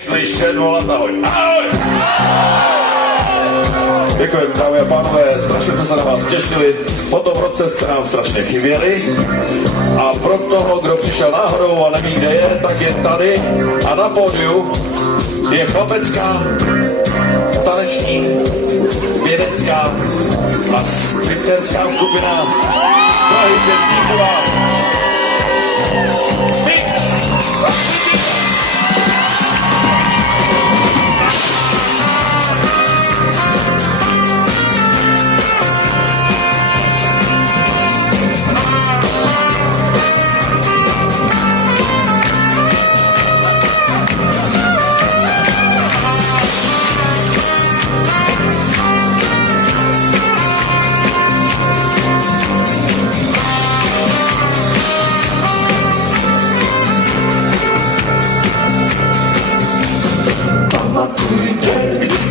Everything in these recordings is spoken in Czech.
Slyšet volat ahoj. Ahoj! Děkujeme, dámy a pánové, strašně jsme se na vás těšili. Po tom roce jste nám strašně chyběli. A pro toho, kdo přišel náhodou a neví, kde je, tak je tady. A na pódiu je chlapecká, taneční, vědecká a stripterská skupina z Prahy Pěstníková.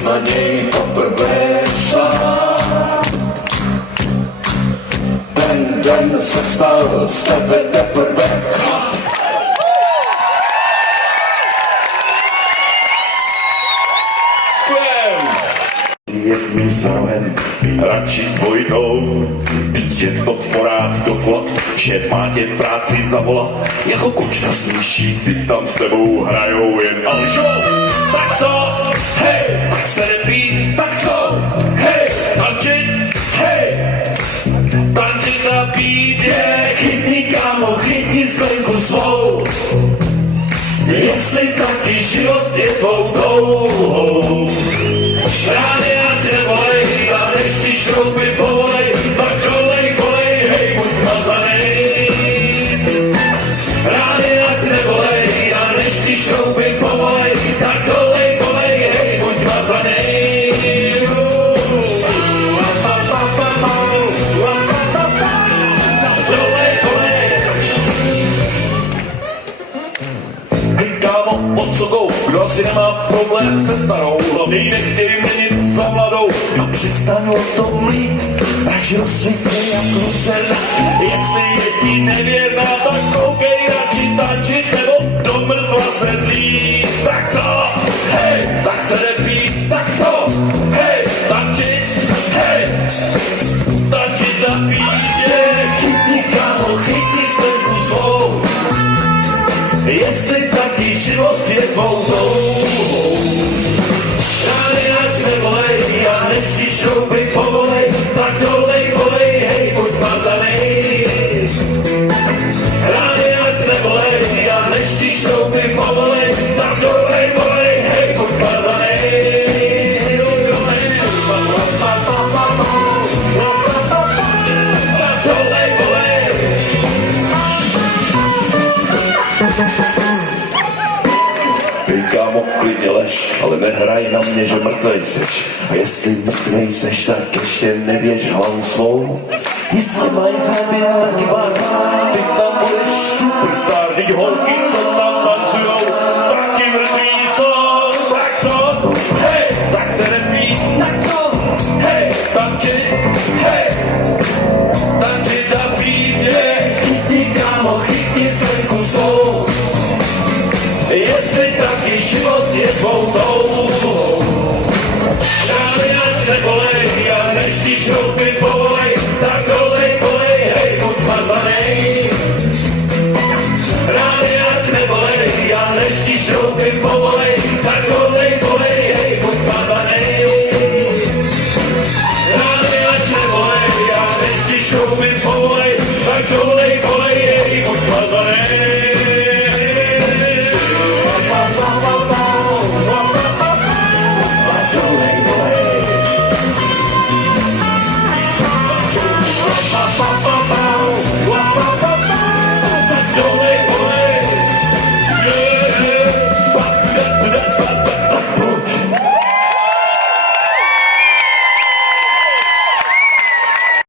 Na něj poprvé šla. Ten den se stal z tebe teprve chlap. Jedním zájem radši dvojitou, byť je to porád dokola, šéf má tě v práci zavolat, jako kočka slyší si tam s tebou hrajou jen alžou. Tak co? Hej, tak se nepít, tak co? Hej, tančit, hej, tančit a pít je, chytni kámo, chytni sklenku svou, jestli taky život je tvou touhou. Rány a tě volej, a než ti šrouby povolej, tak kolej, hej, buď mazanej. Rány a tě volej, a než ti šrouby povolej, tak kolej, hej, buď mazanej. Hej kámo, pod sokou, kdo asi nemá problém se starou, hlavně nechtěj měnit za mladou. No přestaň o tom mlít, až rozsvítej jako zrna. Jestli je ti nevěrná, tak koukej radši tančit nebo do mrtva se zlít. Tak co? Hej, tak se nepít, tak co? Hej, tančit, hej, tančit a pít je. Chytni kámo, chytni sklenku svou, jestli taky život je tvou touhou. Rány ať nevolej, a než ti šrouby povolej, tak dolej, hej, buď mazanej. Rány ať nevolej, a než ti šrouby povolej, tak dolej, hej, buď mazanej. Tak dolej, hej kámo, klidně lež, ale nehraj na mě, že mrtvej seš. A jestli mrtvej seš, tak ještě nevěš hlavu svou. Jestli mají fébě taky bar, ty tam budeš superstar, ty holky, co tam tancujou, taky mrtví jsou. Tak co? Hej, tak se nepít, tak co? Hej, tančit, hej, tančit a pít je. Chytni kámo, chytni sklenku svou, jestli taky život je tvou touhou.